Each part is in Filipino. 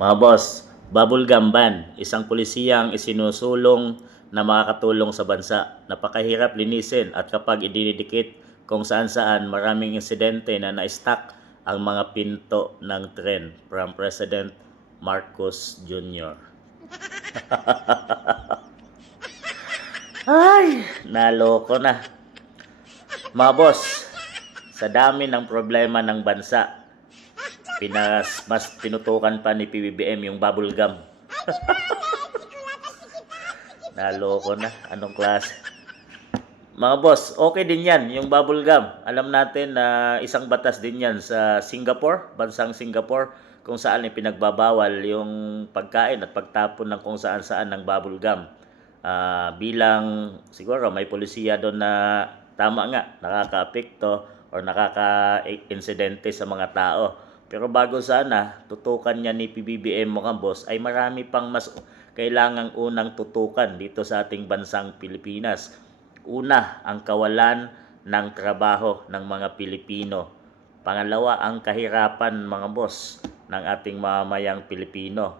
Mga boss, bubble gum ban, isang pulisiyang isinusulong na makakatulong sa bansa. Napakahirap linisin at kapag idinidikit kung saan-saan, maraming insidente na na-stuck ang mga pinto ng tren from President Marcos Jr. Ay, naloko na. Mga boss, sa dami ng problema ng bansa, mas tinutukan pa ni PBBM yung bubble gum. Naloko na. Anong klase? Mga boss, okay din yan, yung bubble gum. Alam natin na isang batas din yan sa Singapore, bansang Singapore, kung saan pinagbabawal yung pagkain at pagtapon ng kung saan-saan ng bubble gum. Bilang siguro may polisiya doon na tama nga, nakaka-apekto or nakaka-insidente sa mga tao. Pero bago sana tutukan niya ni PBBM mga boss, ay marami pang mas kailangang unang tutukan dito sa ating bansang Pilipinas. Una, ang kawalan ng trabaho ng mga Pilipino. Pangalawa, ang kahirapan mga boss ng ating mamamayang Pilipino.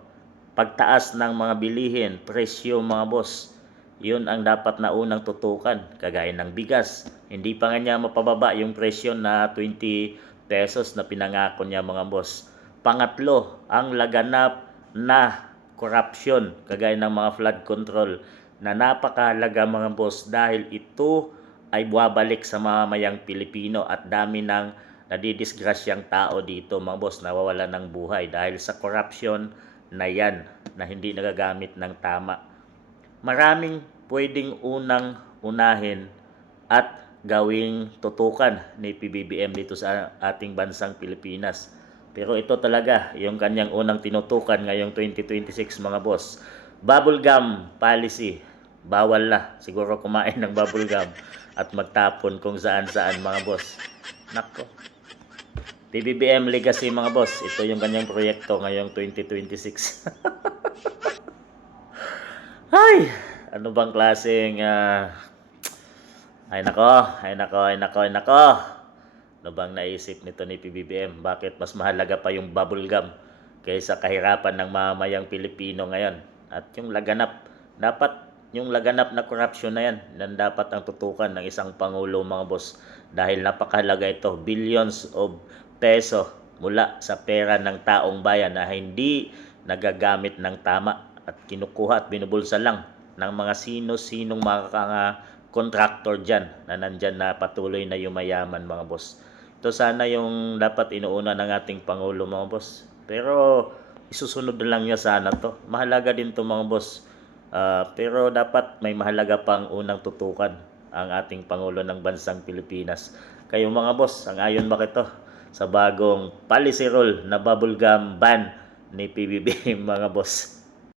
Pagtaas ng mga bilihin, presyo mga boss. Yun ang dapat na unang tutukan, kagaya ng bigas. Hindi pa nga niya mapababa yung presyo na 20 pesos na pinangako niya mga boss. Pangatlo, ang laganap na corruption, kagaya ng mga flood control na napakahalaga mga boss dahil ito ay buwabalik sa mamamayang Pilipino at dami ng nadidisgrasyang tao dito mga boss, nawawalan ng buhay dahil sa corruption na yan na hindi nagagamit ng tama. Maraming pwedeng unahin at gawing tutukan ni PBBM dito sa ating bansang Pilipinas. Pero ito talaga yung kanyang unang tinutukan ngayong 2026 mga boss. Bubble gum policy. Bawal na siguro kumain ng bubble gum at magtapon kung saan-saan mga boss. Nako. PBBM Legacy mga boss. Ito yung kanyang proyekto ngayong 2026. Ay, ano bang klaseng ay nako. Ano bang naisip nito ni PBBM? Bakit mas mahalaga pa yung bubble gum kaysa kahirapan ng mamayang Pilipino ngayon? At yung laganap na corruption na yan, nan dapat ang tutukan ng isang pangulo mga boss. Dahil napakahalaga ito, billions of peso mula sa pera ng taong bayan na hindi nagagamit ng tama at kinukuha at binubulsa lang ng mga sino-sinong mga contractor dyan na nandyan na patuloy na yumayaman mga boss. Ito sana yung dapat inuuna ng ating Pangulo mga boss. Pero isusunod na lang niya sana to. Mahalaga din to mga boss. Pero dapat may mahalaga pang unang tutukan ang ating Pangulo ng bansang Pilipinas. Kayo mga boss, ang ayon ba ito sa bagong policy rule na bubble gum ban ni PBBM mga boss?